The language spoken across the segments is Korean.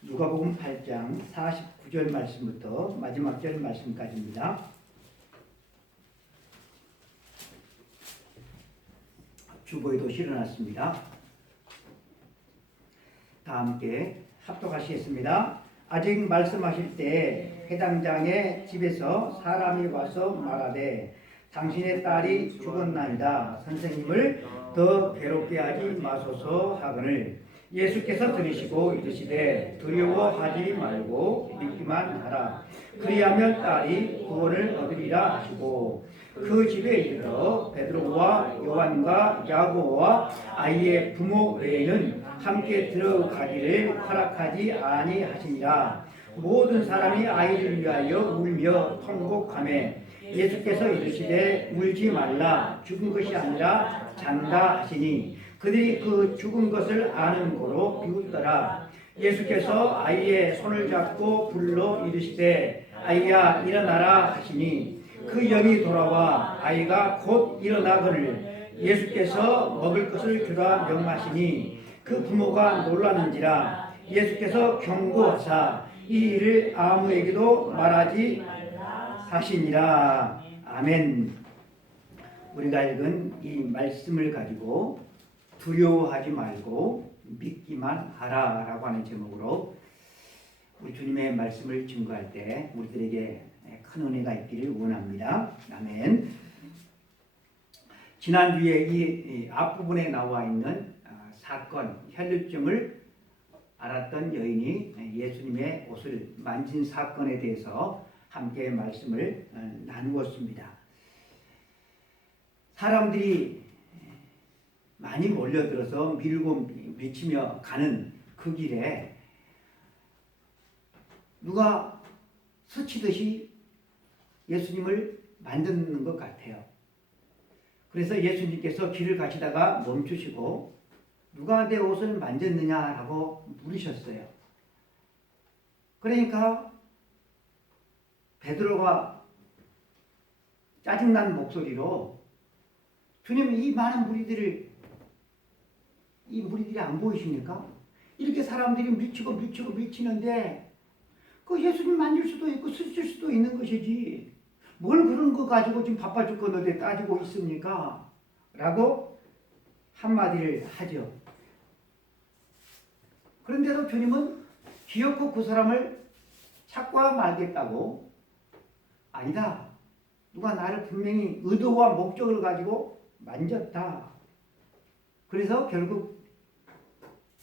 누가복음 8장 49절 말씀부터 마지막 절 말씀까지입니다. 주보에도 실어놨습니다. 다 함께 합독하시겠습니다. 아직 말씀하실 때 회당장의 집에서 사람이 와서 말하되 당신의 딸이 죽었나이다. 선생님을 더 괴롭게 하지 마소서 하거늘 예수께서 들으시고 이르시되 두려워하지 말고 믿기만 하라. 그리하면 딸이 구원을 얻으리라 하시고 그 집에 이르러 베드로와 요한과 야고보와 아이의 부모 외에는 함께 들어가기를 허락하지 아니하시니라. 모든 사람이 아이를 위하여 울며 통곡하매 예수께서 이르시되 울지 말라. 죽은 것이 아니라 잔다 하시니 그들이 그 죽은 것을 아는 고로 비웃더라. 예수께서 아이의 손을 잡고 불러 이르시되 아이야 일어나라 하시니 그 영이 돌아와 아이가 곧 일어나거늘 예수께서 먹을 것을 주라 명하시니 그 부모가 놀라는지라. 예수께서 경고하사 이 일을 아무에게도 말하지 하시니라. 아멘. 우리가 읽은 이 말씀을 가지고 두려워하지 말고 믿기만 하라 라고 하는 제목으로 우리 주님의 말씀을 증거할 때 우리들에게 큰 은혜가 있기를 원합니다. 아멘. 지난주에 이 앞부분에 나와 있는 사건, 혈루증을 앓았던 여인이 예수님의 옷을 만진 사건에 대해서 함께 말씀을 나누었습니다. 사람들이 많이 몰려들어서 밀고 미치며 가는 그 길에 누가 스치듯이 예수님을 만드는 것 같아요. 그래서 예수님께서 길을 가시다가 멈추시고 누가 내 옷을 만졌느냐라고 물으셨어요. 그러니까 베드로가 짜증난 목소리로 주님 이 많은 무리들이 안 보이십니까? 이렇게 사람들이 미치는데 그 예수님 만질 수도 있고 스칠 수도 있는 것이지 뭘 그런 거 가지고 지금 바빠 죽겠는데 따지고 있습니까? 라고 한마디를 하죠. 그런데도 주님은 기어코 그 사람을 찾고 말겠다고 아니다. 누가 나를 분명히 의도와 목적을 가지고 만졌다. 그래서 결국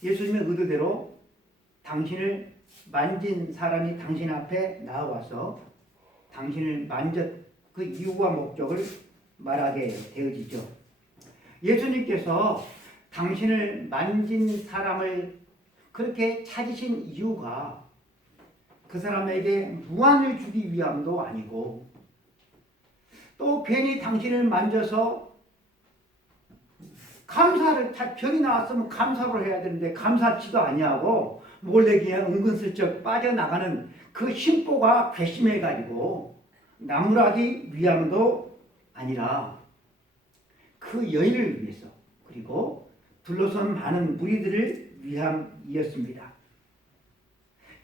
예수님의 의도대로 당신을 만진 사람이 당신 앞에 나와서 당신을 만졌 그 이유와 목적을 말하게 되어지죠. 예수님께서 당신을 만진 사람을 그렇게 찾으신 이유가 그 사람에게 무안을 주기 위함도 아니고 또 괜히 당신을 만져서 감사를 병이 나왔으면 감사를 해야 되는데 감사치도 아니하고 몰래 그냥 은근슬쩍 빠져나가는 그 심보가 괘씸해가지고 나무라기 위함도 아니라 그 여인을 위해서 그리고 둘러선 많은 무리들을 위함이었습니다.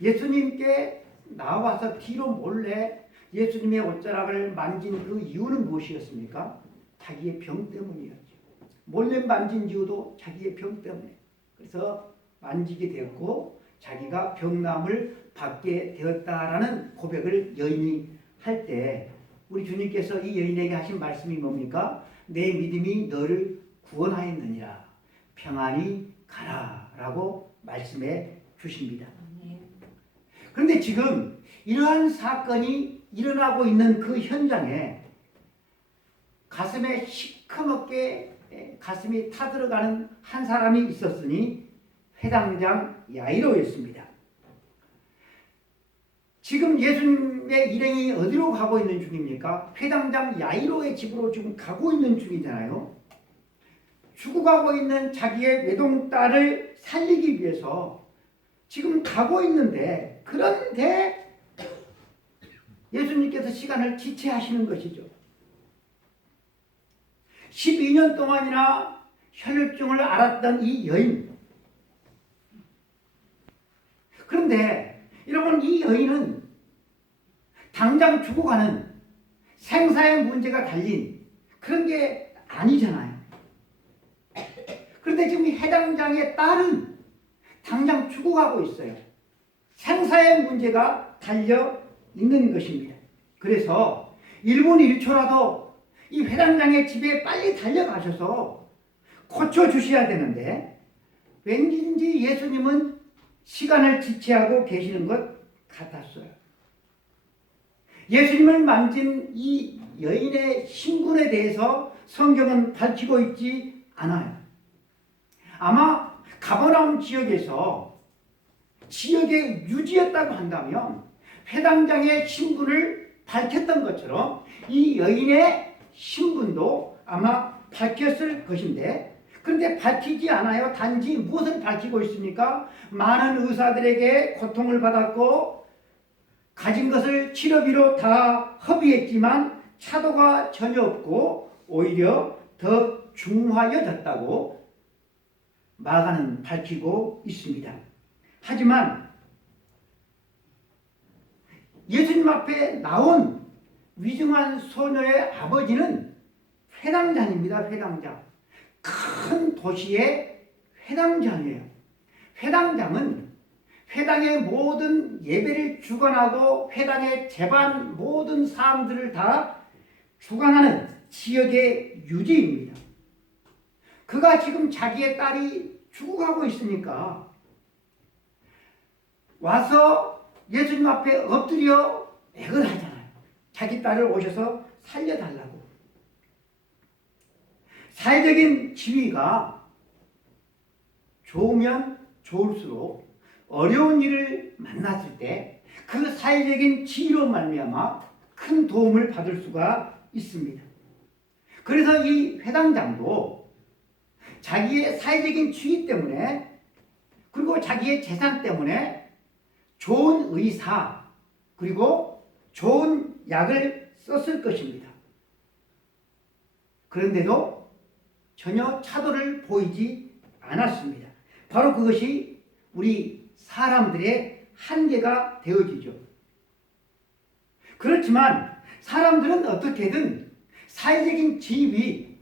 예수님께 나와서 뒤로 몰래 예수님의 옷자락을 만진 그 이유는 무엇이었습니까? 자기의 병 때문이었죠. 몰래 만진 이유도 자기의 병 때문에. 그래서 만지게 되었고 자기가 병남을 받게 되었다라는 고백을 여인이 할 때 우리 주님께서 이 여인에게 하신 말씀이 뭡니까? 내 믿음이 너를 구원하였느니라. 평안히 가라 라고 말씀해 주십니다. 그런데 지금 이러한 사건이 일어나고 있는 그 현장에 가슴에 시커멓게 가슴이 타들어가는 한 사람이 있었으니 회당장 야이로였습니다. 지금 예수님의 일행이 어디로 가고 있는 중입니까? 회당장 야이로의 집으로 지금 가고 있는 중이잖아요. 죽어가고 있는 자기의 외동딸을 살리기 위해서 지금 가고 있는데 그런데 예수님께서 시간을 지체하시는 것이죠. 12년 동안이나 혈루증을 앓았던 이 여인 그런데 여러분, 이 여인은 당장 죽어가는 생사의 문제가 달린 그런 게 아니잖아요. 그런데 지금 이 해당장의 딸은 당장 죽어가고 있어요. 생사의 문제가 달려 있는 것입니다. 그래서 1분 1초라도 이 회당장의 집에 빨리 달려가셔서 고쳐주셔야 되는데 왠지 예수님은 시간을 지체하고 계시는 것 같았어요. 예수님을 만진 이 여인의 신분에 대해서 성경은 밝히고 있지 않아요. 아마 가버나움 지역에서 지역의 유지였다고 한다면 회당장의 신분을 밝혔던 것처럼 이 여인의 신분도 아마 밝혔을 것인데, 그런데 밝히지 않아요. 단지 무엇을 밝히고 있습니까? 많은 의사들에게 고통을 받았고 가진 것을 치료비로 다 허비했지만 차도가 전혀 없고 오히려 더 중화해졌다고 마가는 밝히고 있습니다. 하지만 예수님 앞에 나온 위중한 소녀의 아버지는 회당장입니다. 회당장. 큰 도시의 회당장이에요. 회당장은 회당의 모든 예배를 주관하고 회당의 재반 모든 사람들을 다 주관하는 지역의 유지입니다. 그가 지금 자기의 딸이 죽어가고 있으니까 와서 예수님 앞에 엎드려 애걸 하잖아요. 자기 딸을 오셔서 살려달라고. 사회적인 지위가 좋으면 좋을수록 어려운 일을 만났을 때 그 사회적인 지위로 말미암아 큰 도움을 받을 수가 있습니다. 그래서 이 회당장도 자기의 사회적인 지위 때문에 그리고 자기의 재산 때문에 좋은 의사 그리고 좋은 약을 썼을 것입니다. 그런데도 전혀 차도를 보이지 않았습니다. 바로 그것이 우리 사람들의 한계가 되어지죠. 그렇지만 사람들은 어떻게든 사회적인 지위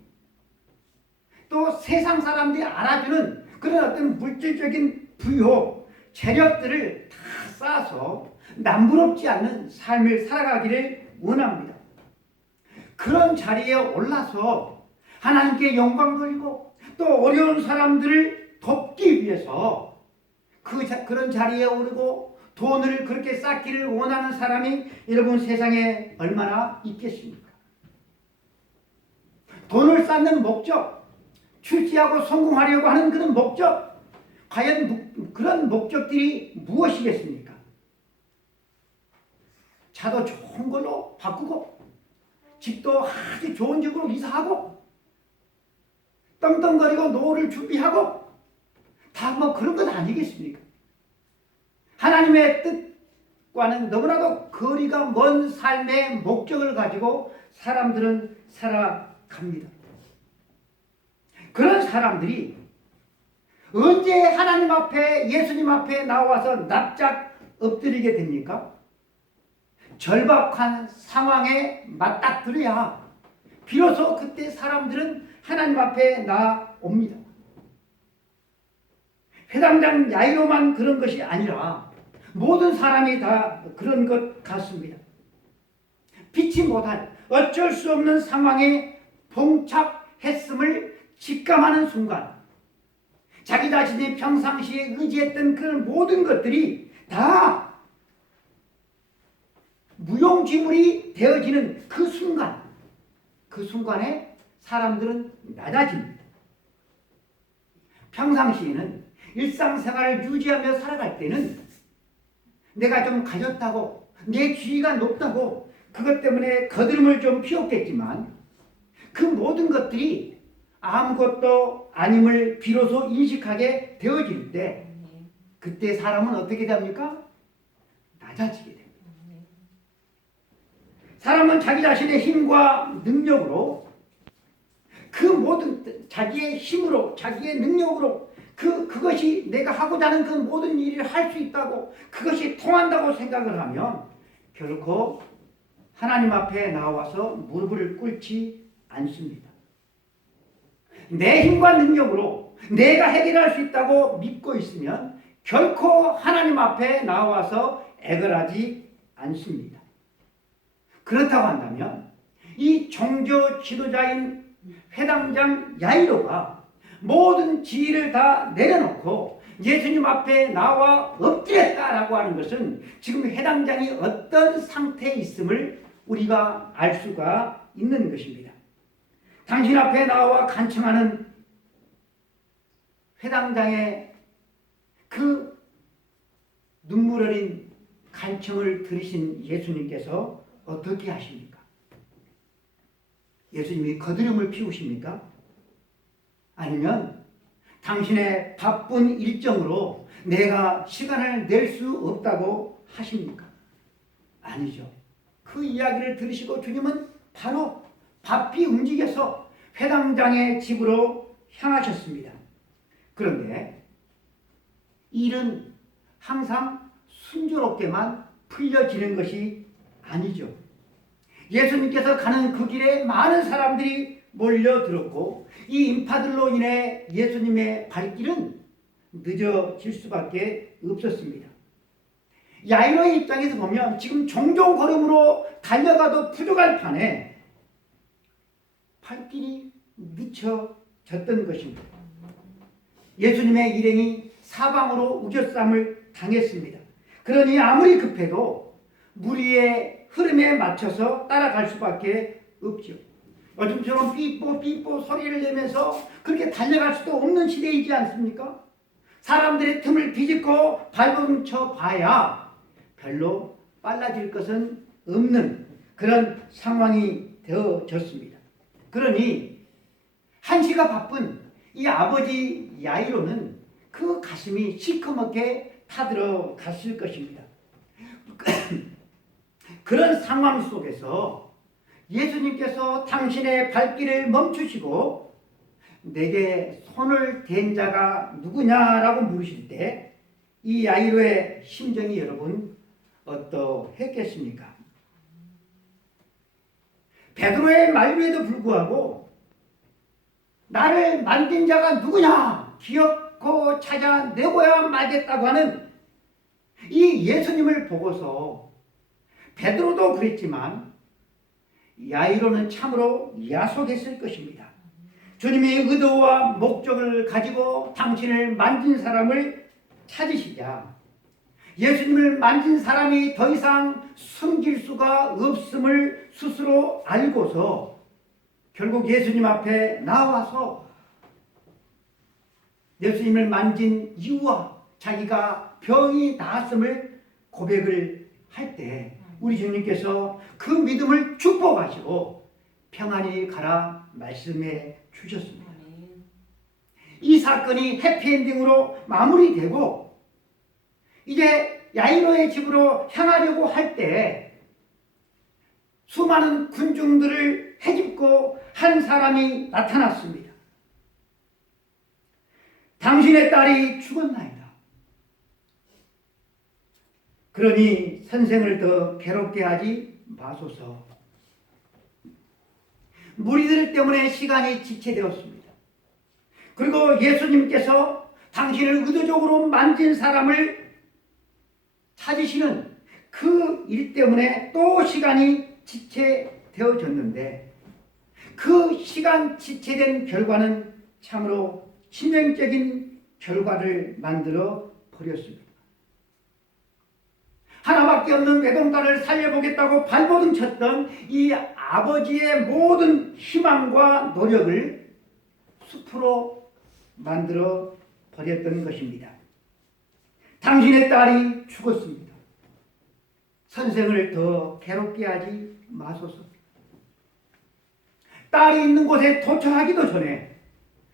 또 세상 사람들이 알아주는 그런 어떤 물질적인 부요, 재력들을 다 쌓아서 남부럽지 않는 삶을 살아가기를 원합니다. 그런 자리에 올라서 하나님께 영광 돌리고 또 어려운 사람들을 돕기 위해서 그런 자리에 오르고 돈을 그렇게 쌓기를 원하는 사람이 여러분 세상에 얼마나 있겠습니까? 돈을 쌓는 목적, 출세하고 성공하려고 하는 그런 목적, 과연 그런 목적들이 무엇이겠습니까? 차도 좋은 걸로 바꾸고 집도 아주 좋은 집으로 이사하고 떵떵거리고 노후를 준비하고 다 뭐 그런 건 아니겠습니까? 하나님의 뜻과는 너무나도 거리가 먼 삶의 목적을 가지고 사람들은 살아갑니다. 그런 사람들이 언제 하나님 앞에 예수님 앞에 나와서 납작 엎드리게 됩니까? 절박한 상황에 맞닥뜨려야 비로소 그때 사람들은 하나님 앞에 나옵니다. 회당장 야이로만 그런 것이 아니라 모든 사람이 다 그런 것 같습니다. 피치 못할 어쩔 수 없는 상황에 봉착했음을 직감하는 순간 자기 자신이 평상시에 의지했던 그런 모든 것들이 다 무용지물이 되어지는 그 순간에 사람들은 낮아집니다. 평상시에는 일상생활을 유지하며 살아갈 때는 내가 좀 가졌다고 내 지위가 높다고 그것 때문에 거드름을 좀 피웠겠지만 그 모든 것들이 아무것도 아님을 비로소 인식하게 되어질 때 그때 사람은 어떻게 됩니까? 낮아지게 됩니다. 사람은 자기 자신의 힘과 능력으로 그 모든 자기의 힘으로 자기의 능력으로 그것이 내가 하고자 하는 그 모든 일을 할 수 있다고, 그것이 통한다고 생각을 하면 결코 하나님 앞에 나와서 무릎을 꿇지 않습니다. 내 힘과 능력으로 내가 해결할 수 있다고 믿고 있으면 결코 하나님 앞에 나와서 애걸하지 않습니다. 그렇다고 한다면 이 종교 지도자인 회당장 야이로가 모든 지위를 다 내려놓고 예수님 앞에 나와 엎드렸다라고 하는 것은 지금 회당장이 어떤 상태에 있음을 우리가 알 수가 있는 것입니다. 당신 앞에 나와 간청하는 회당장의 그 눈물 어린 간청을 들으신 예수님께서 어떻게 하십니까? 예수님이 거드름을 피우십니까? 아니면 당신의 바쁜 일정으로 내가 시간을 낼 수 없다고 하십니까? 아니죠. 그 이야기를 들으시고 주님은 바로 바삐 움직여서 회당장의 집으로 향하셨습니다. 그런데 일은 항상 순조롭게만 풀려지는 것이 아니죠. 예수님께서 가는 그 길에 많은 사람들이 몰려들었고 이 인파들로 인해 예수님의 발길은 늦어질 수밖에 없었습니다. 야이로의 입장에서 보면 지금 종종 걸음으로 달려가도 부족할 판에 발길이 늦춰졌던 것입니다. 예수님의 일행이 사방으로 우겨쌈을 당했습니다. 그러니 아무리 급해도 무리의 흐름에 맞춰서 따라갈 수밖에 없죠. 요즘처럼 삐뽀 소리를 내면서 그렇게 달려갈 수도 없는 시대이지 않습니까? 사람들의 틈을 비집고 발버둥쳐 봐야 별로 빨라질 것은 없는 그런 상황이 되어졌습니다. 그러니 한시가 바쁜 이 아버지 야이로는 그 가슴이 시커멓게 타들어갔을 것입니다. 그런 상황 속에서 예수님께서 당신의 발길을 멈추시고 내게 손을 댄 자가 누구냐라고 물으실 때 이 야이로의 심정이 여러분 어떠했겠습니까? 베드로의 말에도 불구하고 나를 만든 자가 누구냐 기어코 찾아내고야 말겠다고 하는 이 예수님을 보고서 베드로도 그랬지만 야이로는 참으로 야속했을 것입니다. 주님의 의도와 목적을 가지고 당신을 만진 사람을 찾으시자 예수님을 만진 사람이 더 이상 숨길 수가 없음을 스스로 알고서 결국 예수님 앞에 나와서 예수님을 만진 이유와 자기가 병이 나았음을 고백을 할 때 우리 주님께서 그 믿음을 축복하시고 평안히 가라 말씀해 주셨습니다. 이 사건이 해피엔딩으로 마무리되고 이제 야이로의 집으로 향하려고 할 때 수많은 군중들을 헤집고 한 사람이 나타났습니다. 당신의 딸이 죽었나이다. 그러니 선생을 더 괴롭게 하지 마소서. 무리들 때문에 시간이 지체되었습니다. 그리고 예수님께서 당신을 의도적으로 만진 사람을 찾으시는 그 일 때문에 또 시간이 지체되어졌는데 그 시간 지체된 결과는 참으로 치명적인 결과를 만들어 버렸습니다. 하나밖에 없는 외동딸을 살려보겠다고 발버둥 쳤던 이 아버지의 모든 희망과 노력을 숲으로 만들어 버렸던 것입니다. 당신의 딸이 죽었습니다. 선생을 더 괴롭게 하지 마소서. 딸이 있는 곳에 도착하기도 전에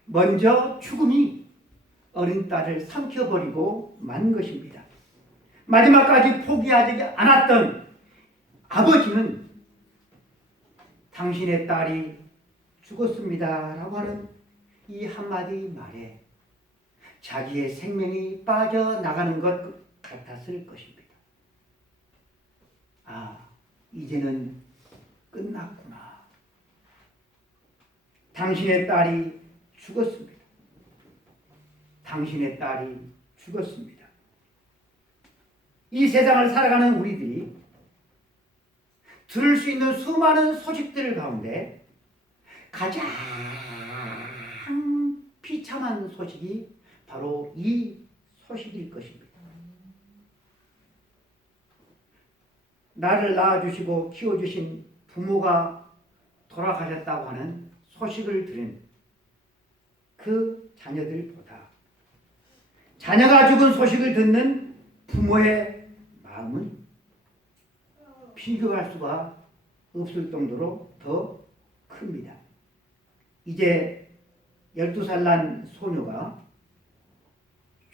먼저 죽음이 어린 딸을 삼켜버리고 만 것입니다. 마지막까지 포기하지 않았던 아버지는 당신의 딸이 죽었습니다 라고 하는 이 한마디 말에 자기의 생명이 빠져나가는 것 같았을 것입니다. 아, 이제는 끝났구나. 당신의 딸이 죽었습니다. 당신의 딸이 죽었습니다. 이 세상을 살아가는 우리들이 들을 수 있는 수많은 소식들 가운데 가장 비참한 소식이 바로 이 소식일 것입니다. 나를 낳아주시고 키워주신 부모가 돌아가셨다고 하는 소식을 들은 그 자녀들보다 자녀가 죽은 소식을 듣는 부모의 마음은 비교할 수가 없을 정도로 더 큽니다. 이제 12살 난 소녀가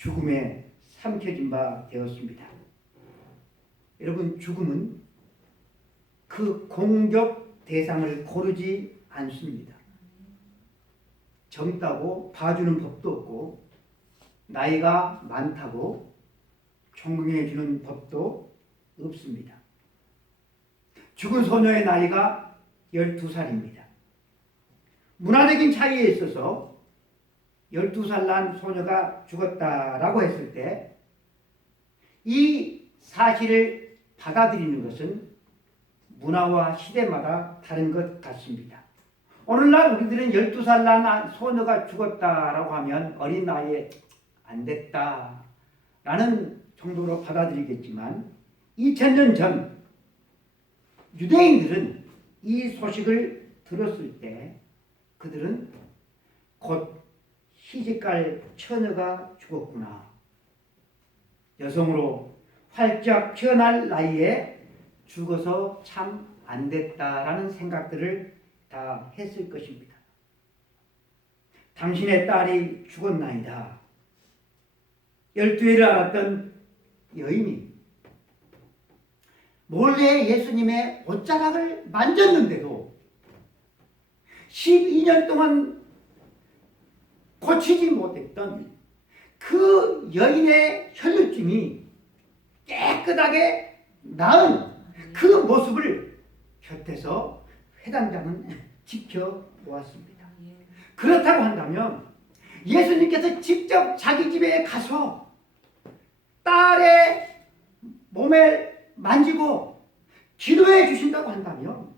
죽음에 삼켜진 바 되었습니다. 여러분, 죽음은 그 공격 대상을 고르지 않습니다. 젊다고 봐주는 법도 없고 나이가 많다고 존경해 주는 법도 없습니다. 죽은 소녀의 나이가 12살입니다. 문화적인 차이에 있어서 12살 난 소녀가 죽었다라고 했을 때 이 사실을 받아들이는 것은 문화와 시대마다 다른 것 같습니다. 오늘날 우리들은 12살 난 소녀가 죽었다라고 하면 어린 나이에 안 됐다라는 정도로 받아들이겠지만 2000년 전 유대인들은 이 소식을 들었을 때 그들은 곧 시집갈 처녀가 죽었구나. 여성으로 활짝 피어날 나이에 죽어서 참 안 됐다라는 생각들을 다 했을 것입니다. 당신의 딸이 죽었나이다. 12회를 알았던 여인이 몰래 예수님의 옷자락을 만졌는데도 12년 동안 고치지 못했던 그 여인의 혈루증이 깨끗하게 나은 그 모습을 곁에서 회당장은 지켜보았습니다. 그렇다고 한다면 예수님께서 직접 자기 집에 가서 딸의 몸을 만지고 기도해 주신다고 한다면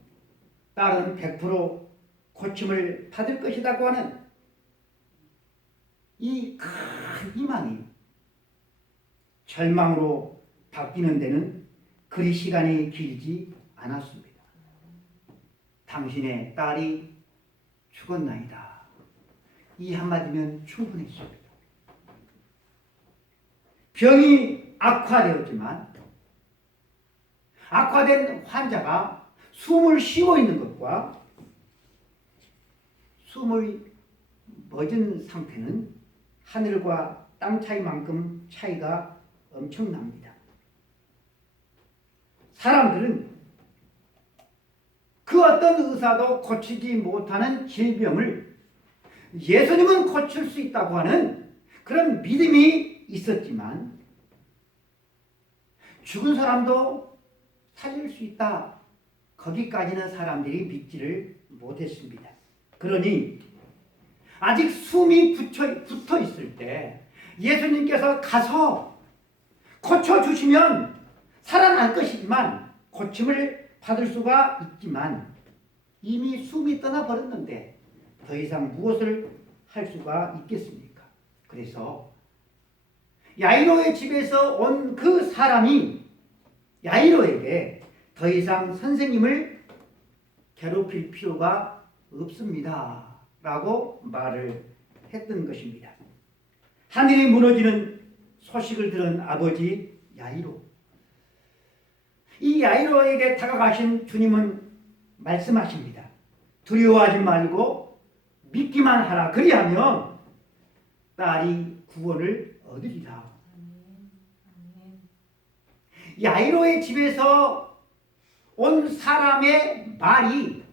딸은 100% 고침을 받을 것이라고 하는 이 큰 희망이 절망으로 바뀌는 데는 그리 시간이 길지 않았습니다. 당신의 딸이 죽었나이다. 이 한마디면 충분했습니다. 병이 악화되었지만 악화된 환자가 숨을 쉬고 있는 것과 숨을 멎은 상태는 하늘과 땅 차이만큼 차이가 엄청납니다. 사람들은 그 어떤 의사도 고치지 못하는 질병을 예수님은 고칠 수 있다고 하는 그런 믿음이 있었지만 죽은 사람도 살릴 수 있다. 거기까지는 사람들이 믿지를 못했습니다. 그러니 아직 숨이 붙어 있을 때 예수님께서 가서 고쳐주시면 살아날 것이지만 고침을 받을 수가 있지만 이미 숨이 떠나버렸는데 더 이상 무엇을 할 수가 있겠습니까? 그래서 야이로의 집에서 온 그 사람이 야이로에게 더 이상 선생님을 괴롭힐 필요가 없습니다. 라고 말을 했던 것입니다. 하늘이 무너지는 소식을 들은 아버지 야이로. 이 야이로에게 다가가신 주님은 말씀하십니다. 두려워하지 말고 믿기만 하라. 그리하면 딸이 구원을 얻으리라. 야이로의 집에서 온 사람의 말이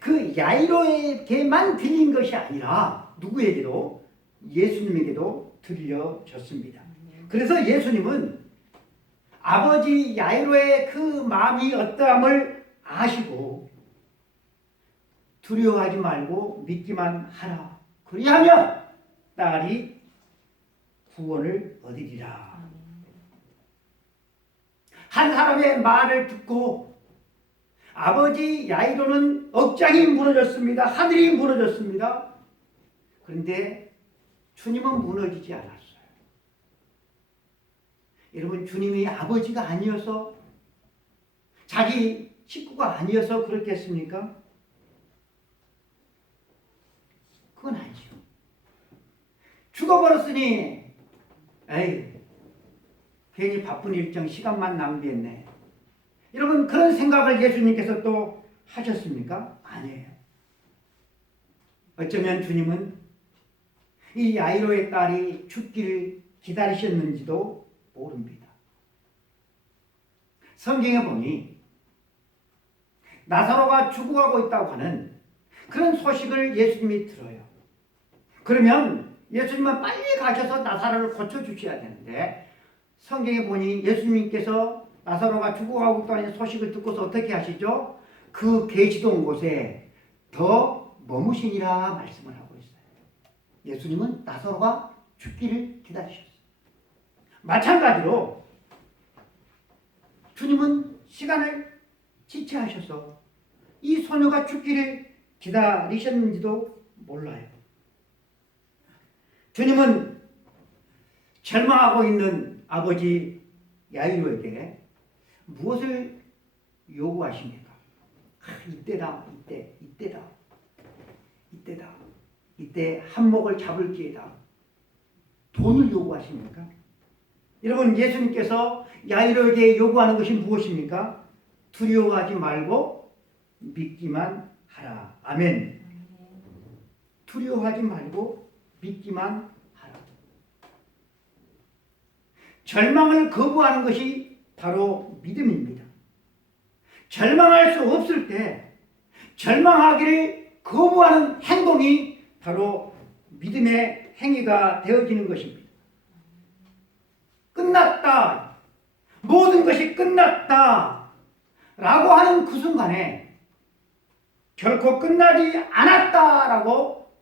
그 야이로에게만 들린 것이 아니라 누구에게도 예수님에게도 들려졌습니다. 그래서 예수님은 아버지 야이로의 그 마음이 어떠함을 아시고 두려워하지 말고 믿기만 하라. 그리하면 딸이 구원을 얻으리라. 한 사람의 말을 듣고 아버지 야이로는 억장이 무너졌습니다. 하늘이 무너졌습니다. 그런데 주님은 무너지지 않았어요. 여러분, 주님이 아버지가 아니어서, 자기 식구가 아니어서 그렇겠습니까? 그건 아니죠. 죽어버렸으니 에이, 괜히 바쁜 일정 시간만 낭비했네. 여러분, 그런 생각을 예수님께서 또 하셨습니까? 아니에요. 어쩌면 주님은 이 야이로의 딸이 죽기를 기다리셨는지도 모릅니다. 성경에 보니 나사로가 죽어가고 있다고 하는 그런 소식을 예수님이 들어요. 그러면 예수님은 빨리 가셔서 나사로를 고쳐주셔야 되는데, 성경에 보니 예수님께서 나사로가 죽어가고 있다는 소식을 듣고서 어떻게 하시죠? 그 계시던 곳에 더 머무시니라 말씀을 하고 있어요. 예수님은 나사로가 죽기를 기다리셨어요. 마찬가지로 주님은 시간을 지체하셔서 이 소녀가 죽기를 기다리셨는지도 몰라요. 주님은 절망하고 있는 아버지 야이로에게 무엇을 요구하십니까? 이때다, 이때다. 이때 한몫을 잡을 기회다. 돈을 요구하십니까? 여러분, 예수님께서 야이로에게 요구하는 것이 무엇입니까? 두려워하지 말고 믿기만 하라. 아멘. 두려워하지 말고 믿기만 하라. 절망을 거부하는 것이 바로 믿음입니다. 절망할 수 없을 때 절망하기를 거부하는 행동이 바로 믿음의 행위가 되어지는 것입니다. 끝났다. 모든 것이 끝났다. 라고 하는 그 순간에 결코 끝나지 않았다라고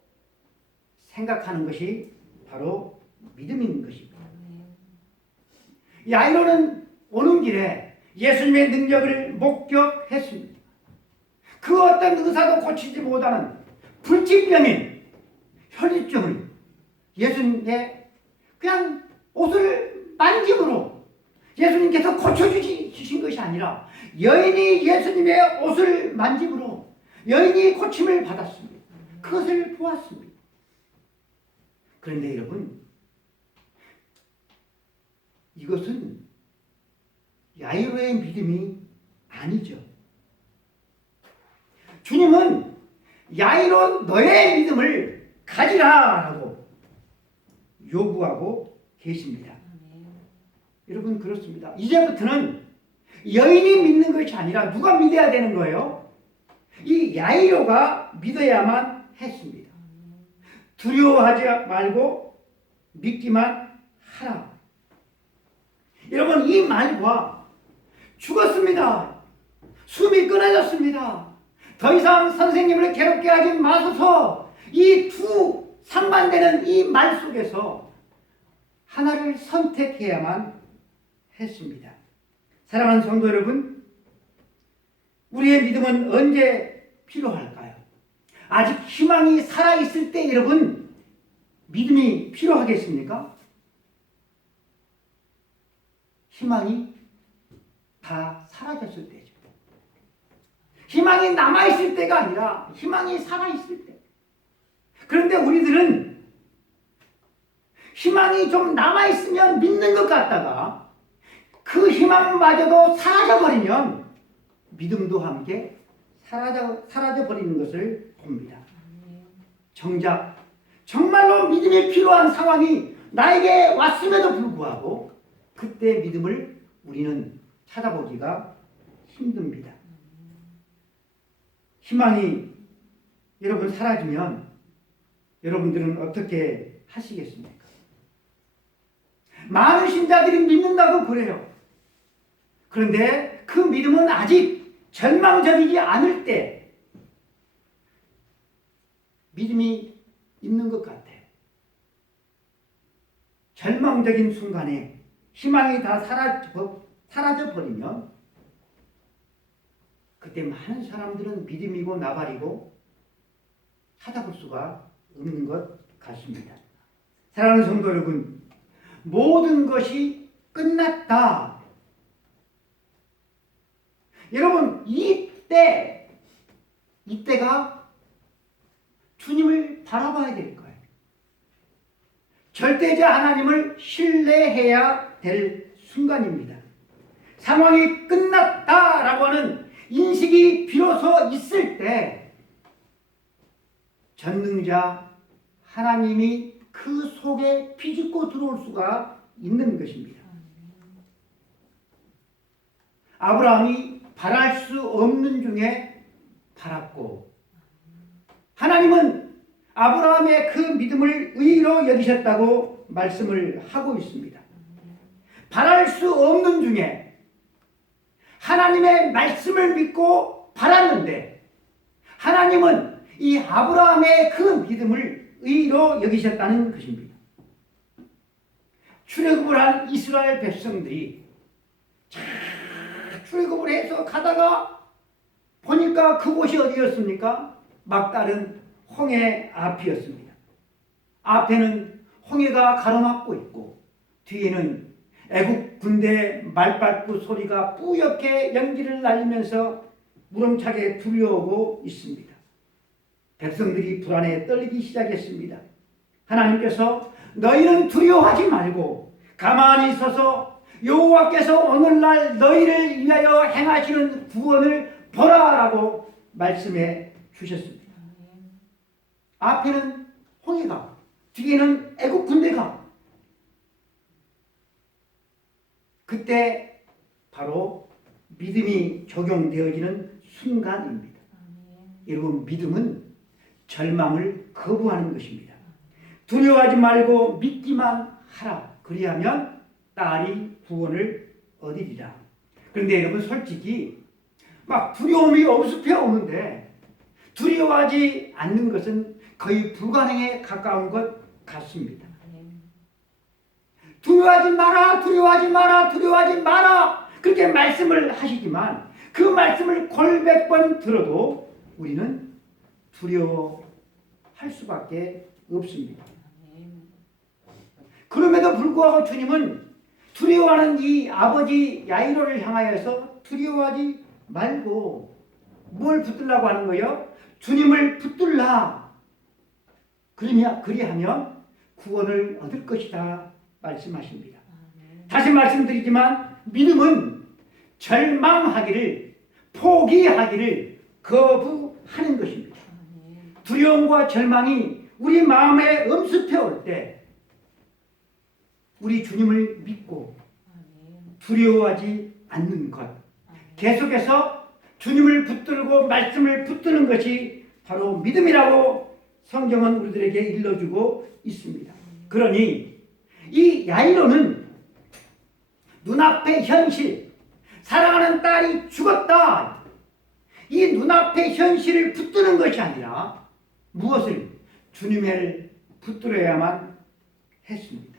생각하는 것이 바로 믿음인 것입니다. 야이로는 오는 길에 예수님의 능력을 목격했습니다. 그 어떤 의사도 고치지 못하는 불치병인 혈류증을 예수님의 그냥 옷을 만짐으로 예수님께서 고쳐주신 것이 아니라 여인이 예수님의 옷을 만짐으로 여인이 고침을 받았습니다. 그것을 보았습니다. 그런데 여러분, 이것은 야이로의 믿음이 아니죠. 주님은 야이로 너의 믿음을 가지라라고 요구하고 계십니다. 여러분, 그렇습니다. 이제부터는 여인이 믿는 것이 아니라 누가 믿어야 되는 거예요? 이 야이로가 믿어야만 했습니다. 두려워하지 말고 믿기만 하라. 여러분, 이 말과 죽었습니다. 숨이 끊어졌습니다. 더 이상 선생님을 괴롭게 하지 마소서. 이 두 상반되는 이 말 속에서 하나를 선택해야만 했습니다. 사랑하는 성도 여러분, 우리의 믿음은 언제 필요할까요? 아직 희망이 살아있을 때 여러분, 믿음이 필요하겠습니까? 희망이 다 사라졌을 때죠. 희망이 남아있을 때가 아니라 희망이 살아있을 때. 그런데 우리들은 희망이 좀 남아있으면 믿는 것 같다가 그 희망마저도 사라져버리면 믿음도 함께 사라져버리는 것을 봅니다. 정작 정말로 믿음이 필요한 상황이 나에게 왔음에도 불구하고 그때 믿음을 우리는 찾아보기가 힘듭니다. 희망이 여러분 사라지면 여러분들은 어떻게 하시겠습니까? 많은 신자들이 믿는다고 그래요. 그런데 그 믿음은 아직 절망적이지 않을 때 믿음이 있는 것 같아요. 절망적인 순간에 희망이 다 사라져 버리면 그때 많은 사람들은 믿음이고 나발이고 찾아볼 수가 없는 것 같습니다. 사랑하는 성도 여러분, 모든 것이 끝났다. 여러분, 이때가 주님을 바라봐야 될 거예요. 절대자 하나님을 신뢰해야 될 순간입니다. 상황이 끝났다라고 하는 인식이 비로소 있을 때 전능자 하나님이 그 속에 비집고 들어올 수가 있는 것입니다. 아브라함이 바랄 수 없는 중에 바랐고 하나님은 아브라함의 그 믿음을 의로 여기셨다고 말씀을 하고 있습니다. 바랄 수 없는 중에 하나님의 말씀을 믿고 바랐는데 하나님은 이 아브라함의 그 믿음을 의로 여기셨다는 것입니다. 출애굽을 한 이스라엘 백성들이 출애굽을 해서 가다가 보니까 그곳이 어디였습니까? 막다른 홍해 앞이었습니다. 앞에는 홍해가 가로막고 있고 뒤에는 애국 군대 말발부 소리가 뿌옇게 연기를 날리면서 무럼차게 들려오고 있습니다. 백성들이 불안에 떨리기 시작했습니다. 하나님께서 너희는 두려워하지 말고 가만히 서서 여호와께서 오늘날 너희를 위하여 행하시는 구원을 보라라고 말씀해 주셨습니다. 앞에는 홍해가, 뒤에는 애국 군대가. 그때 바로 믿음이 적용되어지는 순간입니다. 여러분, 믿음은 절망을 거부하는 것입니다. 두려워하지 말고 믿기만 하라. 그리하면 딸이 구원을 얻으리라. 그런데 여러분, 솔직히 막 두려움이 엄습해 오는데 두려워하지 않는 것은 거의 불가능에 가까운 것 같습니다. 두려워하지 마라, 두려워하지 마라, 두려워하지 마라. 그렇게 말씀을 하시지만 그 말씀을 골백 번 들어도 우리는 두려워할 수밖에 없습니다. 그럼에도 불구하고 주님은 두려워하는 이 아버지 야이로를 향하여서 두려워하지 말고 뭘 붙들라고 하는 거예요? 주님을 붙들라. 그리하면 구원을 얻을 것이다 말씀하십니다. 다시 말씀드리지만 믿음은 절망하기를, 포기하기를 거부하는 것입니다. 두려움과 절망이 우리 마음에 엄습해 올 때 우리 주님을 믿고 두려워하지 않는 것, 계속해서 주님을 붙들고 말씀을 붙드는 것이 바로 믿음이라고 성경은 우리들에게 일러주고 있습니다. 그러니 이 야이로는 눈앞의 현실, 사랑하는 딸이 죽었다, 이 눈앞의 현실을 붙드는 것이 아니라 무엇을? 주님을 붙들어야만 했습니다.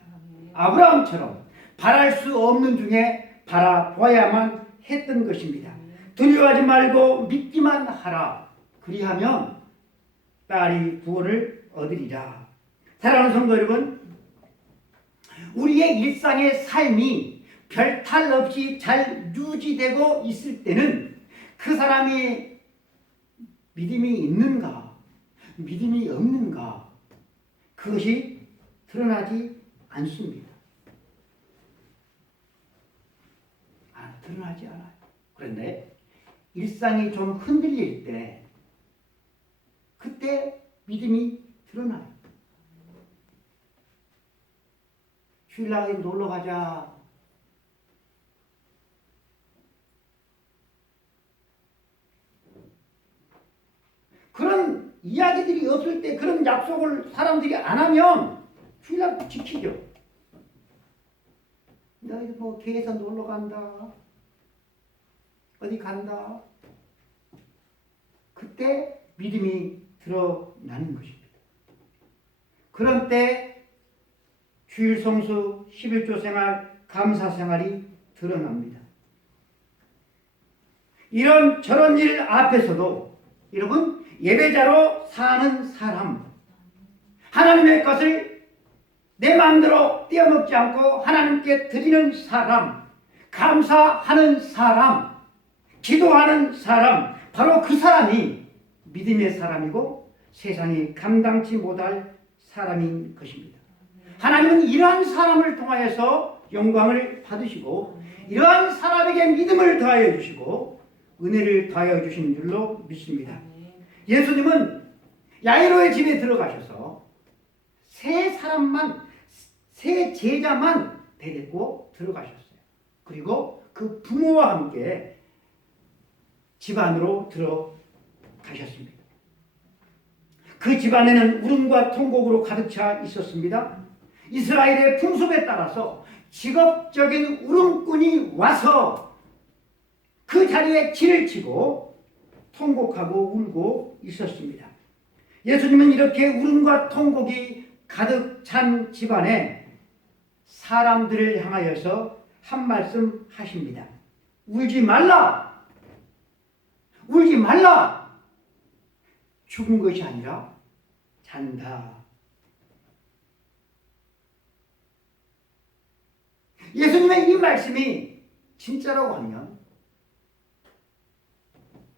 아브라함처럼 바랄 수 없는 중에 바라보아야만 했던 것입니다. 두려워하지 말고 믿기만 하라. 그리하면 딸이 구원을 얻으리라. 사랑하는 성도 여러분, 우리의 일상의 삶이 별탈 없이 잘 유지되고 있을 때는 그 사람이 믿음이 있는가, 믿음이 없는가, 그것이 드러나지 않습니다. 드러나지 않아요. 그런데 일상이 좀 흔들릴 때 그때 믿음이 드러나요. 주일날에 놀러 가자. 그런 이야기들이 없을 때, 그런 약속을 사람들이 안 하면 주일날 지키죠. 너희 뭐 교회에서 놀러 간다. 어디 간다. 그때 믿음이 드러나는 것입니다. 그런 때 주일 성수, 11조 생활, 감사 생활이 드러납니다. 이런 저런 일 앞에서도 여러분 예배자로 사는 사람, 하나님의 것을 내 마음대로 떼어먹지 않고 하나님께 드리는 사람, 감사하는 사람, 기도하는 사람, 바로 그 사람이 믿음의 사람이고 세상이 감당치 못할 사람인 것입니다. 하나님은 이러한 사람을 통하여서 영광을 받으시고 이러한 사람에게 믿음을 더하여 주시고 은혜를 더하여 주신 줄로 믿습니다. 예수님은 야이로의 집에 들어가셔서 세 제자만 데리고 들어가셨어요. 그리고 그 부모와 함께 집 안으로 들어가셨습니다. 그 집안에는 울음과 통곡으로 가득 차 있었습니다. 이스라엘의 풍습에 따라서 직업적인 울음꾼이 와서 그 자리에 진을 치고 통곡하고 울고 있었습니다. 예수님은 이렇게 울음과 통곡이 가득 찬 집안에 사람들을 향하여서 한 말씀 하십니다. 울지 말라! 울지 말라! 죽은 것이 아니라 잔다. 예수님의 이 말씀이 진짜라고 하면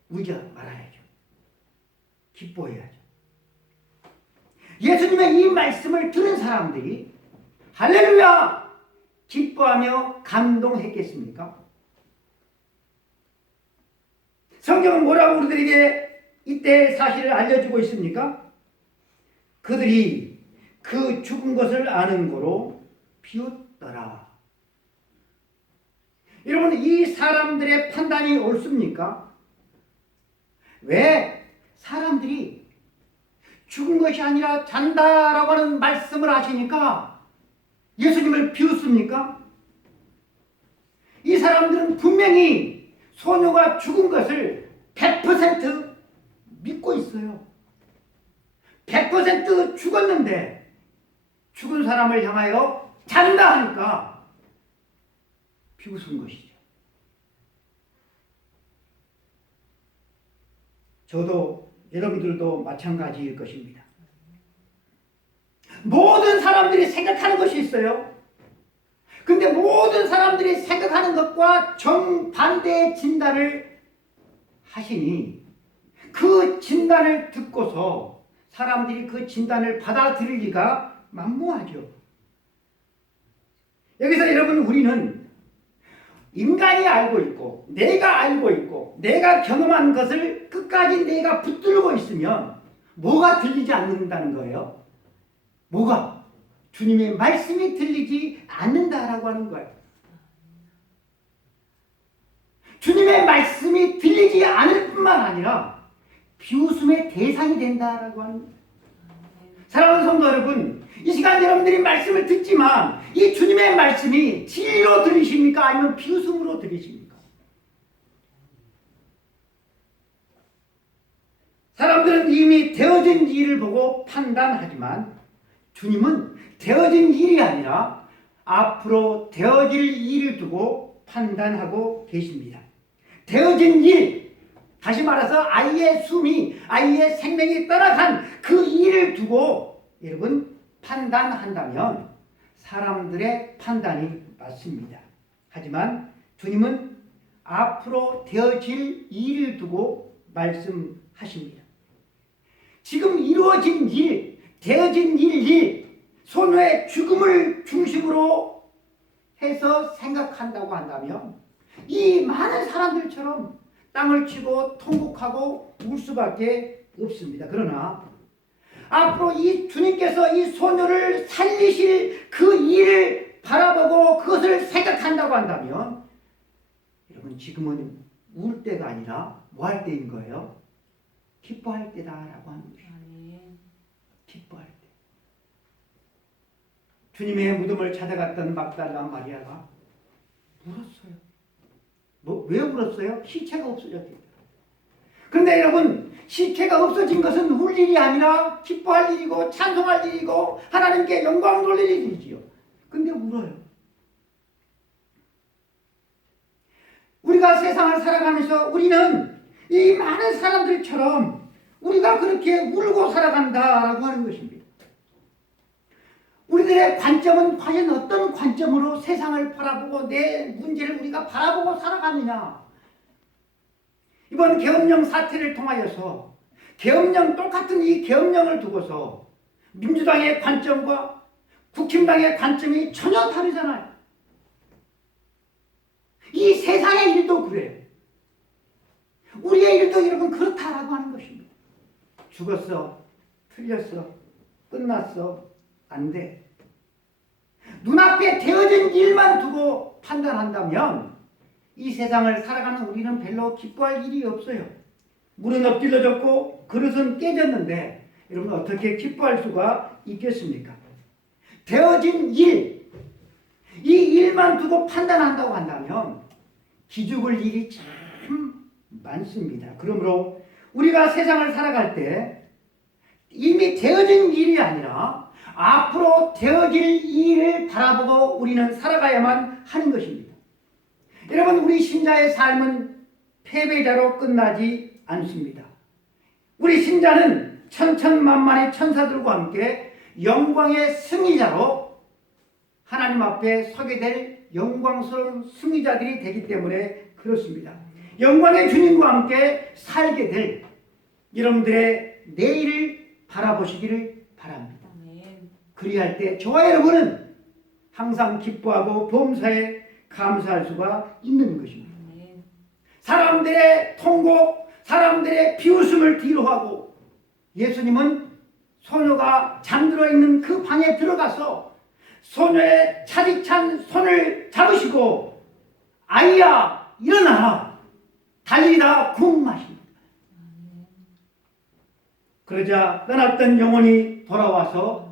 울지 말아야죠. 기뻐해야죠. 예수님의 이 말씀을 들은 사람들이 할렐루야! 기뻐하며 감동했겠습니까? 성경은 뭐라고 우리들에게 이때 사실을 알려주고 있습니까? 그들이 그 죽은 것을 아는 거로 비웃더라. 여러분, 이 사람들의 판단이 옳습니까? 왜 사람들이 죽은 것이 아니라 잔다라고 하는 말씀을 하시니까 예수님을 비웃습니까? 이 사람들은 분명히 소녀가 죽은 것을 100% 믿고 있어요. 100% 죽었는데 죽은 사람을 향하여 잔다 하니까 비웃은 것이죠. 저도 여러분들도 마찬가지일 것입니다. 모든 사람들이 생각하는 것이 있어요. 근데 모든 사람들이 생각하는 것과 정반대의 진단을 하시니 그 진단을 듣고서 사람들이 그 진단을 받아들일 리가 만무하죠. 여기서 여러분, 우리는 인간이 알고 있고 내가 알고 있고 내가 경험한 것을 끝까지 내가 붙들고 있으면 뭐가 들리지 않는다는 거예요? 뭐가? 주님의 말씀이 들리지 않는다라고 하는 거예요. 주님의 말씀이 들리지 않을 뿐만 아니라 비웃음의 대상이 된다라고 하는 거예요. 사랑하는 성도 여러분, 이 시간 여러분들이 말씀을 듣지만 이 주님의 말씀이 진리로 들리십니까? 아니면 비웃음으로 들리십니까? 사람들은 이미 되어진 일을 보고 판단하지만 주님은 되어진 일이 아니라 앞으로 되어질 일을 두고 판단하고 계십니다. 되어진 일, 다시 말해서 아이의 숨이, 아이의 생명이 떠나간 그 일을 두고 여러분 판단한다면 사람들의 판단이 맞습니다. 하지만 주님은 앞으로 되어질 일을 두고 말씀하십니다. 지금 이루어진 일, 되어진 일, 소녀의 죽음을 중심으로 해서 생각한다고 한다면 이 많은 사람들처럼 땅을 치고 통곡하고 울 수밖에 없습니다. 그러나 앞으로 이 주님께서 이 소녀를 살리실 그 일을 바라보고 그것을 생각한다고 한다면 여러분, 지금은 울 때가 아니라 뭐 할 때인 거예요? 기뻐할 때다라고 하는 것입니다. 기뻐할 때. 주님의 무덤을 찾아갔던 막달라 마리아가 울었어요. 왜 울었어요? 시체가 없어졌기 때문에. 그런데 여러분, 시체가 없어진 것은 울 일이 아니라 기뻐할 일이고 찬송할 일이고 하나님께 영광 돌릴 일이지요. 근데 울어요. 우리가 세상을 살아가면서 우리는 이 많은 사람들처럼 우리가 그렇게 울고 살아간다라고 하는 것입니다. 우리들의 관점은 과연 어떤 관점으로 세상을 바라보고 내 문제를 우리가 바라보고 살아가느냐. 이번 계엄령 사태를 통하여서 똑같은 이 계엄령을 두고서 민주당의 관점과 국힘당의 관점이 전혀 다르잖아요. 이 세상의 일도 그래요. 우리의 일도 여러분 그렇다라고 하는 것입니다. 죽었어, 틀렸어, 끝났어, 안 돼. 눈앞에 되어진 일만 두고 판단한다면 이 세상을 살아가는 우리는 별로 기뻐할 일이 없어요. 물은 엎질러졌고 그릇은 깨졌는데 여러분 어떻게 기뻐할 수가 있겠습니까? 되어진 일, 이 일만 두고 판단한다고 한다면 기죽을 일이 참 많습니다. 그러므로 우리가 세상을 살아갈 때 이미 되어진 일이 아니라 앞으로 되어질 일을 바라보고 우리는 살아가야만 하는 것입니다. 여러분, 우리 신자의 삶은 패배자로 끝나지 않습니다. 우리 신자는 천천만만의 천사들과 함께 영광의 승리자로 하나님 앞에 서게 될 영광스러운 승리자들이 되기 때문에 그렇습니다. 영광의 주님과 함께 살게 될 여러분들의 내일을 바라보시기를 바랍니다. 그리할 때 저와 여러분은 항상 기뻐하고 범사에 감사할 수가 있는 것입니다. 사람들의 통곡, 사람들의 비웃음을 뒤로하고 예수님은 소녀가 잠들어 있는 그 방에 들어가서 소녀의 차디찬 손을 잡으시고 아이야 일어나라 달리라 구음하십니다. 그러자 떠났던 영혼이 돌아와서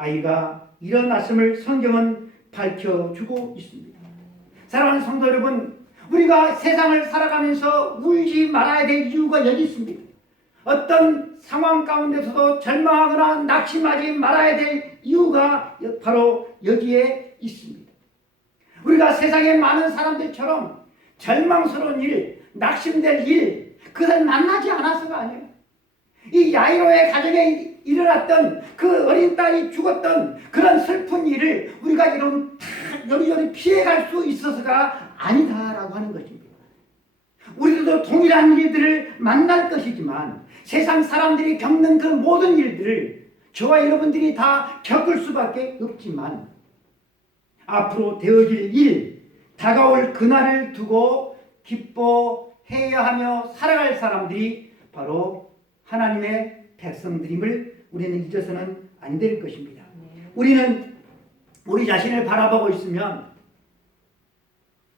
아이가 일어났음을 성경은 밝혀주고 있습니다. 사랑하는 성도 여러분, 우리가 세상을 살아가면서 울지 말아야 될 이유가 여기 있습니다. 어떤 상황 가운데서도 절망하거나 낙심하지 말아야 될 이유가 바로 여기에 있습니다. 우리가 세상의 많은 사람들처럼 절망스러운 일, 낙심될 일, 그것을 만나지 않아서가 아니에요. 이 야이로의 가정에 일어났던 그 어린 딸이 죽었던 그런 슬픈 일을 우리가 이런 다 여리저리 피해갈 수 있어서가 아니다라고 하는 것입니다. 우리들도 동일한 일들을 만날 것이지만 세상 사람들이 겪는 그 모든 일들을 저와 여러분들이 다 겪을 수밖에 없지만 앞으로 되어질 일, 다가올 그날을 두고 기뻐해야 하며 살아갈 사람들이 바로 하나님의 백성들임을 우리는 잊어서는 안 될 것입니다. 우리는 우리 자신을 바라보고 있으면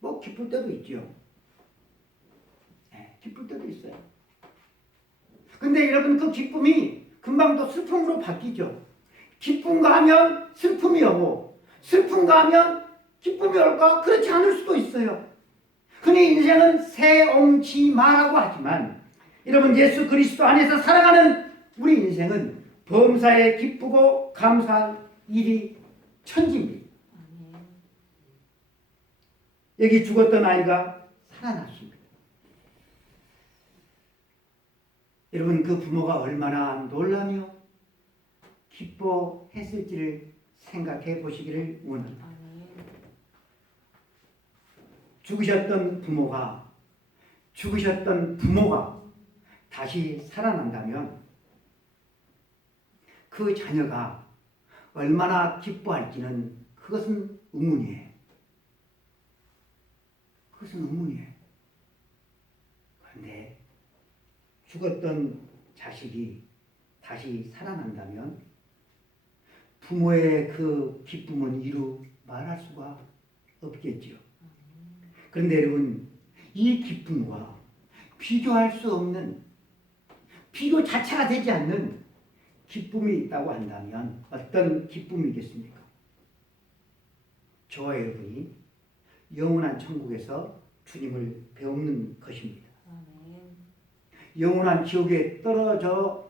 뭐 기쁠 때도 있죠. 기쁠 때도 있어요. 근데 여러분 그 기쁨이 금방 또 슬픔으로 바뀌죠. 기쁨가 하면 슬픔이 오고 슬픔가 하면 기쁨이 올까? 그렇지 않을 수도 있어요. 흔히 인생은 새옹지마라고 하지만 여러분 예수 그리스도 안에서 살아가는 우리 인생은 범사에 기쁘고 감사할 일이 천지입니다. 여기 죽었던 아이가 살아났습니다. 여러분 그 부모가 얼마나 놀라며 기뻐했을지를 생각해 보시기를 원합니다. 죽으셨던 부모가 다시 살아난다면 그 자녀가 얼마나 기뻐할지는 그것은 의문이에요. 그런데 죽었던 자식이 다시 살아난다면 부모의 그 기쁨은 이루 말할 수가 없겠죠. 그런데 여러분 이 기쁨과 비교할 수 없는 비교 자체가 되지 않는 기쁨이 있다고 한다면 어떤 기쁨이겠습니까? 저와 여러분이 영원한 천국에서 주님을 배우는 것입니다. 아멘. 영원한 지옥에 떨어져야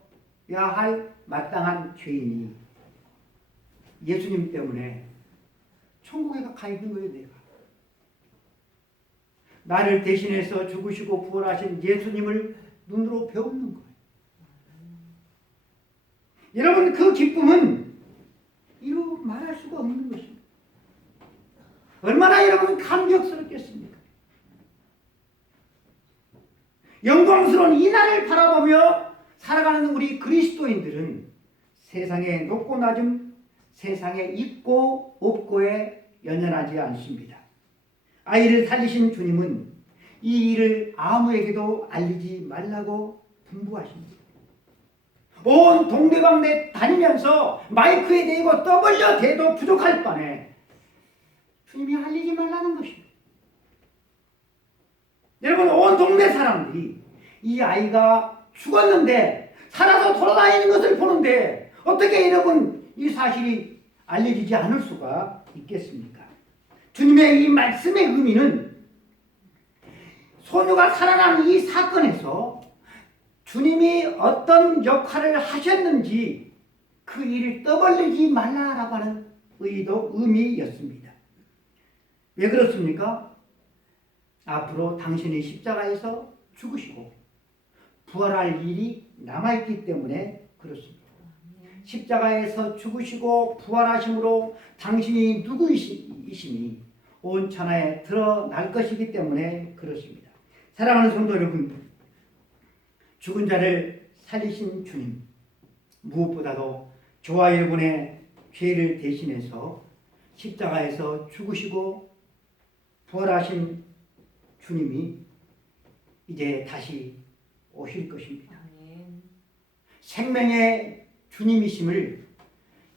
할 마땅한 죄인이 예수님 때문에 천국에 가 있는 거예요. 내가 나를 대신해서 죽으시고 부활하신 예수님을 눈으로 배우는 거예요. 여러분, 그 기쁨은 이루 말할 수가 없는 것입니다. 얼마나 여러분 감격스럽겠습니까? 영광스러운 이 날을 바라보며 살아가는 우리 그리스도인들은 세상의 높고 낮음, 세상에 있고 없고에 연연하지 않습니다. 아이를 살리신 주님은 이 일을 아무에게도 알리지 말라고 분부하십니다. 온 동네방네 다니면서 마이크에 대고 떠벌려 대도 부족할 바에 주님이 알리지 말라는 것입니다. 여러분, 온 동네 사람들이 이 아이가 죽었는데 살아서 돌아다니는 것을 보는데 어떻게 여러분 이 사실이 알려지지 않을 수가 있겠습니까? 주님의 이 말씀의 의미는 소녀가 살아난 이 사건에서 주님이 어떤 역할을 하셨는지 그 일을 떠벌리지 말라라고 하는 의미였습니다. 왜 그렇습니까? 앞으로 당신이 십자가에서 죽으시고 부활할 일이 남아있기 때문에 그렇습니다. 십자가에서 죽으시고 부활하심으로 당신이 누구이시니 온 천하에 드러날 것이기 때문에 그렇습니다. 사랑하는 성도 여러분, 죽은 자를 살리신 주님, 무엇보다도 저와 여러분의 죄를 대신해서 십자가에서 죽으시고 부활하신 주님이 이제 다시 오실 것입니다. 생명의 주님이심을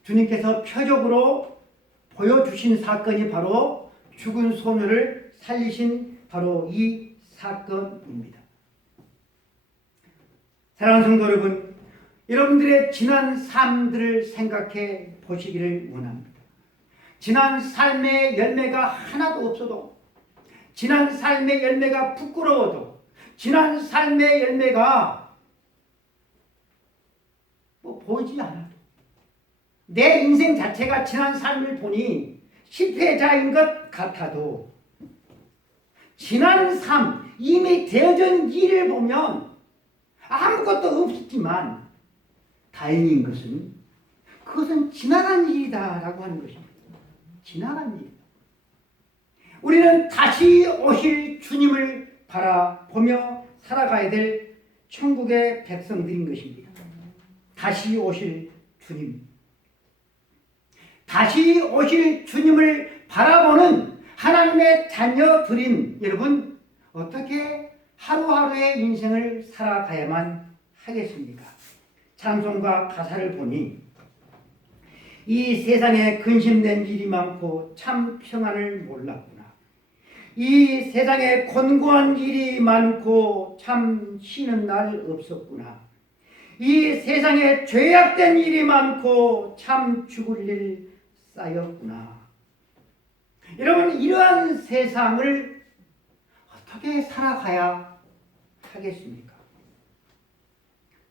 주님께서 표적으로 보여주신 사건이 바로 죽은 소녀를 살리신 바로 이 사건입니다. 사랑하는 성도 여러분, 여러분들의 지난 삶들을 생각해 보시기를 원합니다. 지난 삶의 열매가 하나도 없어도, 지난 삶의 열매가 부끄러워도, 지난 삶의 열매가 보이지 않아도, 내 인생 자체가 지난 삶을 보니 실패자인 것 같아도 지난 삶, 이미 되어진 일을 보면 아무것도 없지만 다행인 것은 그것은 지나간 일이다라고 하는 것입니다. 지나간 일. 우리는 다시 오실 주님을 바라보며 살아가야 될 천국의 백성들인 것입니다. 다시 오실 주님. 다시 오실 주님을 바라보는 하나님의 자녀들인 여러분, 어떻게 하루하루의 인생을 살아가야만 하겠습니까? 찬송가 가사를 보니 이 세상에 근심된 일이 많고 참 평안을 몰랐구나. 이 세상에 곤고한 일이 많고 참 쉬는 날 없었구나. 이 세상에 죄악된 일이 많고 참 죽을 일 쌓였구나. 여러분, 이러한 세상을 어떻게 살아가야 하겠습니까?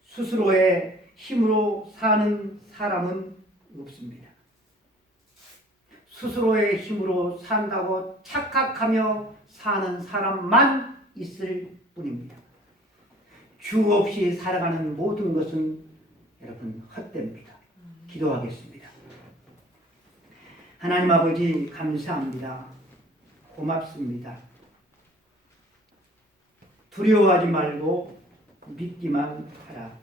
스스로의 힘으로 사는 사람은 없습니다. 스스로의 힘으로 산다고 착각하며 사는 사람만 있을 뿐입니다. 주 없이 살아가는 모든 것은 여러분 헛됩니다. 기도하겠습니다. 하나님 아버지, 감사합니다. 고맙습니다. 두려워하지 말고 믿기만 하라.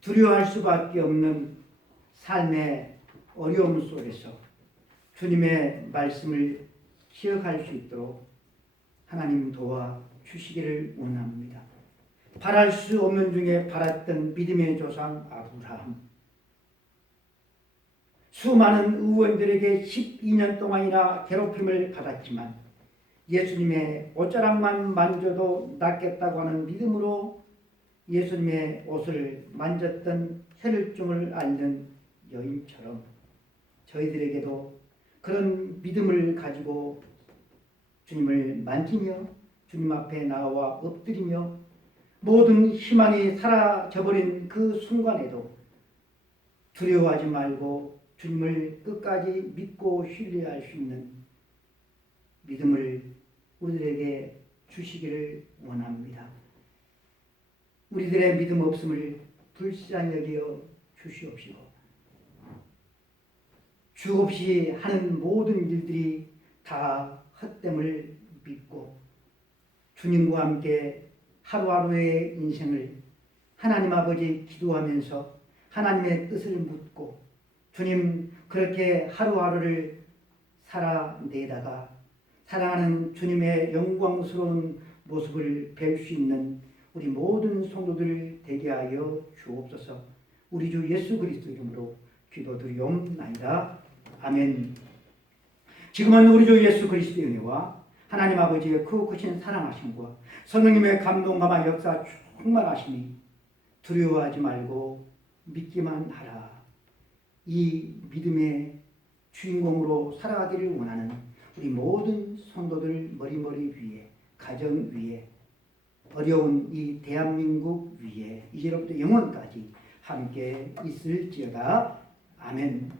두려워할 수밖에 없는 삶의 어려움 속에서 주님의 말씀을 기억할 수 있도록 하나님 도와 주시기를 원합니다. 바랄 수 없는 중에 바랐던 믿음의 조상 아브라함, 수많은 의원들에게 12년 동안이나 괴롭힘을 받았지만 예수님의 옷자락만 만져도 낫겠다고 하는 믿음으로 예수님의 옷을 만졌던 혈혈증을 앓는 여인처럼 저희들에게도 그런 믿음을 가지고 주님을 만지며 주님 앞에 나와 엎드리며 모든 희망이 사라져버린 그 순간에도 두려워하지 말고 주님을 끝까지 믿고 신뢰할 수 있는 믿음을 우리들에게 주시기를 원합니다. 우리들의 믿음 없음을 불쌍히 여겨 주시옵시고 주 없이 하는 모든 일들이 다 헛됨을 믿고 주님과 함께 하루하루의 인생을 하나님 아버지 기도하면서 하나님의 뜻을 묻고 주님 그렇게 하루하루를 살아내다가 사랑하는 주님의 영광스러운 모습을 뵐 수 있는 우리 모든 성도들 되게 하여 주옵소서. 우리 주 예수 그리스도 이름으로 기도드리옵나이다. 아멘. 지금은 우리 주 예수 그리스도의 은혜와 하나님 아버지의 크신 사랑하심과 성령님의 감동감화 역사 충만하심이 두려워하지 말고 믿기만 하라. 이 믿음의 주인공으로 살아가기를 원하는 우리 모든 성도들 머리머리 위에 가정 위에 어려운 이 대한민국 위에 이제로부터 영원까지 함께 있을지어다. 아멘.